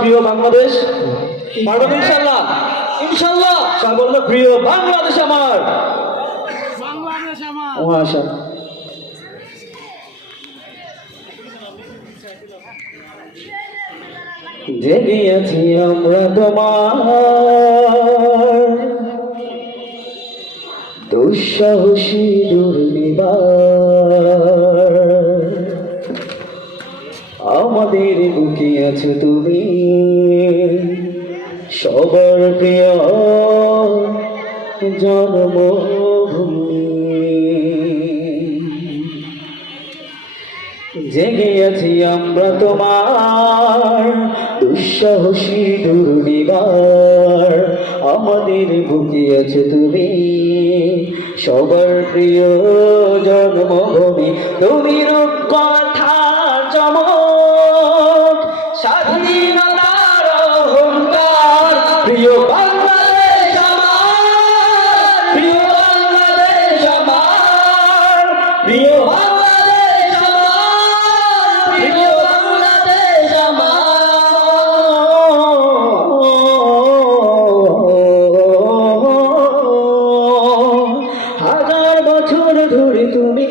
প্রিয় বাংলাদেশ পারবেন ইনশাআল্লাহ ইনশাআল্লাহ সকল প্রিয় বাংলাদেশ আমার আশা জেগে আছি আমরা তোমার দুঃসাহসী দুর্নিবার আমাদের বুকে আছো তুমি সবার প্রিয় জন্মভূমি জেগে আছি আমরা তোমার দুঃসাহসী দুর্নিবার আমাদের বুকে আছো তুমি সবার প্রিয় জন্মভূমি তুমি রূপকথা চমক স্বাধীনতার অহংকার প্রিয় বাংলাদেশ আমার প্রিয় বাংলাদেশ আমার প্রিয় বাংলাদেশ আমার প্রিয় বাংলাদেশ আমার হাজার বছর ধরে তুমি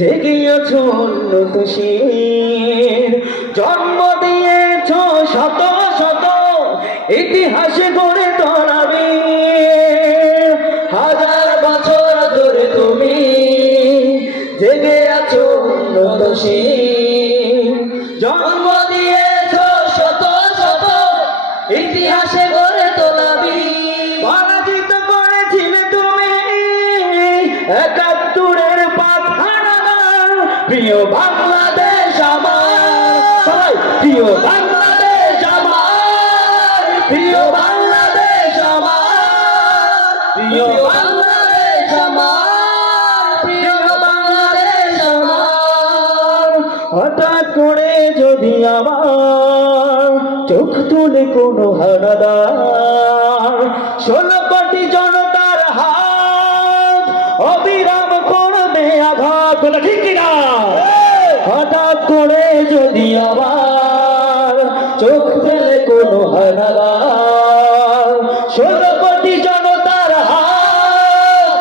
জেগে আছো উন্নতশীল জন্ম দিয়েছ শত শত ইতিহাসে গড়ে তোলাবে হাজার বছর ধরে তুমি জেগে আছো উন্নতশীল জন্ম দিয়েছ শত শত ইতিহাসে গড়ে তোলাবে পরাজিত করেছিলে তুমি ৭১-এর পাঠানাগার প্রিয় বাংলাদেশ আমার প্রিয় বাংলাদেশ আমার প্রিয় বাংলাদেশ আমার প্রিয় বাংলাদেশ আমার প্রিয় বাংলাদেশ আমার হঠাৎ করে যদি আমার চোখ তুলে কোনো হানাদার ১৬ কোটি জনতার হাত অবিরাম করবে আঘাত ঠিক না হঠাৎ করে যদি আবার চোখ ফেলে কোনো হানাদার ১৬ কোটি জনতার হাত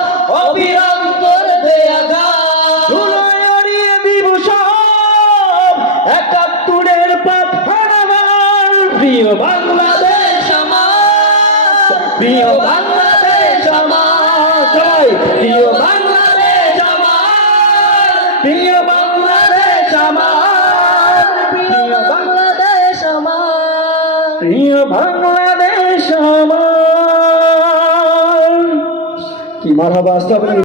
অবিরাম করবে আঘাত ধুলোয় উড়িয়ে দিব সব ৭১-এর পাঠানাগার প্রিয় বাংলাদেশ আমার প্রিয় বাংলাদেশ আমার জয় প্রিয় বাংলাদেশ আমার প্রিয় বাংলাদেশ আমার প্রিয় বাংলাদেশ আমার প্রিয় বাংলাদেশ আমার কি মারহাবা আসতে